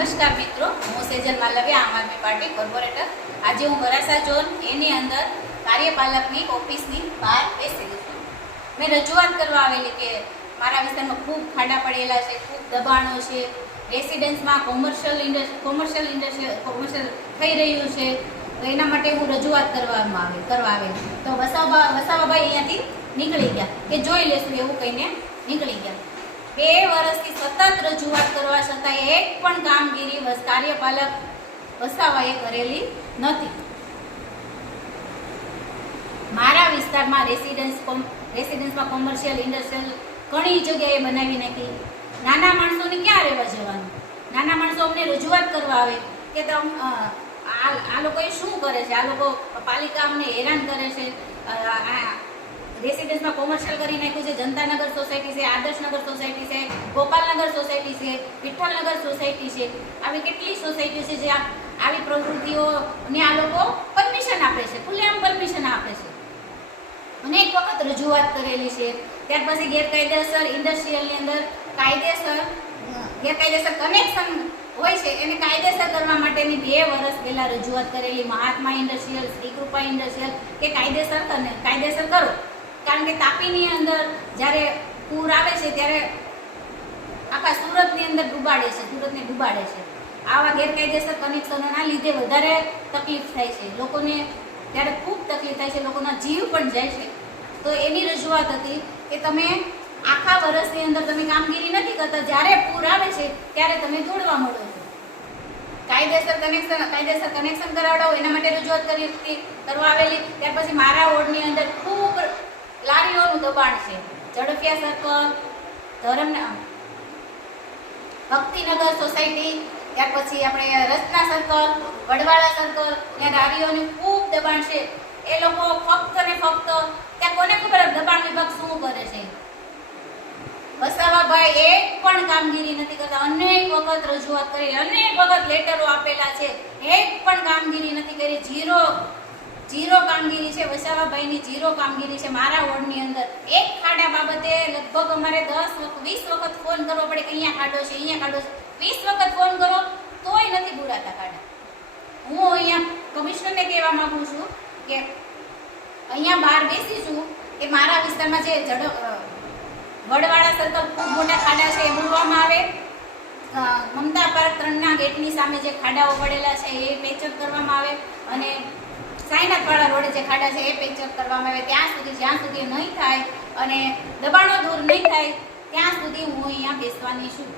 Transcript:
નમસ્કાર મિત્રો, હું સેજલ માલવિયા, આમ આદમી પાર્ટી કોર્પોરેટર. આજે હું વરાસા ઝોન એની અંદર કાર્યપાલકની ઓફિસની બહાર બેસેલી છું. મેં રજૂઆત કરવા આવેલી કે મારા વિસ્તારમાં ખૂબ ખાડા પડેલા છે, ખૂબ દબાણો છે, રેસિડેન્સમાં કોમર્શિયલ થઈ રહ્યું છે. તો એના માટે હું રજૂઆત કરવા આવેલી. તો વસાવાભાઈ અહીંયાથી નીકળી ગયા કે જોઈ લેશું એવું કહીને નીકળી ગયા. 2 વર્ષથી સતત રજૂઆત કરવા છતાં એક પણ કામગીરી કાર્યપાલક વસાવાએ કરેલી નથી. મારા વિસ્તારમાં રેસિડેન્સમાં કોમર્શિયલ ઇન્ડસ્ટ્રીયલ ઘણી જગ્યાએ બનાવી નાખી. નાના માણસોને ક્યાં રહેવા જવાનું? નાના માણસો અમને રજૂઆત કરવા આવે કે આ લોકોએ શું કરે છે, આ લોકો પાલિકા અમને હેરાન કરે છે. રેસિડેન્સમાં કોમર્શિયલ કરી નાખ્યું છે. જનતાનગર સોસાયટી છે, આદર્શનગર સોસાયટી છે, ગોપાલનગર સોસાયટી છે, વિઠ્ઠલનગર સોસાયટી છે. આવી કેટલી સોસાયટીઓ છે જ્યાં આવી પ્રવૃત્તિઓને આ લોકો પરમિશન આપે છે, ખુલ્લેઆમ પરમિશન આપે છે. અનેક વખત રજૂઆત કરેલી છે. ત્યાર પછી ગેરકાયદેસર ઇન્ડસ્ટ્રીયલની અંદર ગેરકાયદેસર કનેક્શન હોય છે એને કાયદેસર કરવા માટેની 2 વર્ષ પહેલા રજૂઆત કરેલી. મહાત્મા ઇન્ડસ્ટ્રીયલ, શ્રી કૃપા ઇન્ડસ્ટ્રીયલ કે કાયદેસર કરો. કારણ કે તાપીની અંદર જ્યારે પૂર આવે છે ત્યારે આખા સુરતની અંદર સુરતને ડૂબાડે છે. આવા ગેરકાયદેસર કનેક્શનોના લીધે વધારે તકલીફ થાય છે લોકોને. ત્યારે ખૂબ તકલીફ થાય છે, લોકોના જીવ પણ જાય છે. તો એની રજૂઆત હતી કે તમે આખા વર્ષની અંદર તમે કામગીરી નથી કરતા, જ્યારે પૂર આવે છે ત્યારે તમે દોડવા મળો છો. કાયદેસર કનેક્શન કરાવડાવો એના માટે રજૂઆત કરવા આવેલી. ત્યાર પછી મારા વોર્ડની અંદર ખૂબ લારીઓનું દબાણ છે. ઝડફિયા સર્કલ, ભક્તિનગર સોસાયટી, ત્યાર પછી આપણે રચના સર્કલ, વડવાળા સર્કલ, ત્યાં લારીઓનું ખૂબ દબાણ છે. એ લોકો ફક્ત ને ફક્ત ત્યાં કોને ખબર દબાણ વિભાગ શું કરે છે. વસાવાભાઈ એક પણ કામગીરી નથી કરતા. અનેક વખત રજૂઆત કરી, અનેક વખત લેટરો આપેલા છે, એક પણ કામગીરી નથી કરી. ઝીરો કામગીરી છે. વસાવાભાઈની ઝીરો કામગીરી છે. મારા વોર્ડની અંદર એક ખાડા બાબતે લગભગ અમારે 10-20 વખત ફોન કરવો પડે કે અહીંયા ખાડો છે, અહીંયા ખાડો છે. 20 વખત ફોન કરો તોય નથી પૂરાતા ખાડા. હું અહીંયા કમિશનરને કહેવા માંગુ છું કે અહીંયા બહાર બેસી છું કે મારા વિસ્તારમાં જે વડવાળા સર્કલ ખૂબ મોટા ખાડા છે એ બોલવામાં આવે. મમતા પાર્ક 3ના ગેટની સામે જે ખાડાઓ પડેલા છે એ પેચઅપ કરવામાં આવે. અને સાઈનાથવાળા રોડે જે ખાડા છે એ પેચઅપ કરવામાં આવે. જ્યાં સુધી નહીં થાય અને દબાણો દૂર નહીં થાય ત્યાં સુધી હું અહીંયા બેસવાની છું.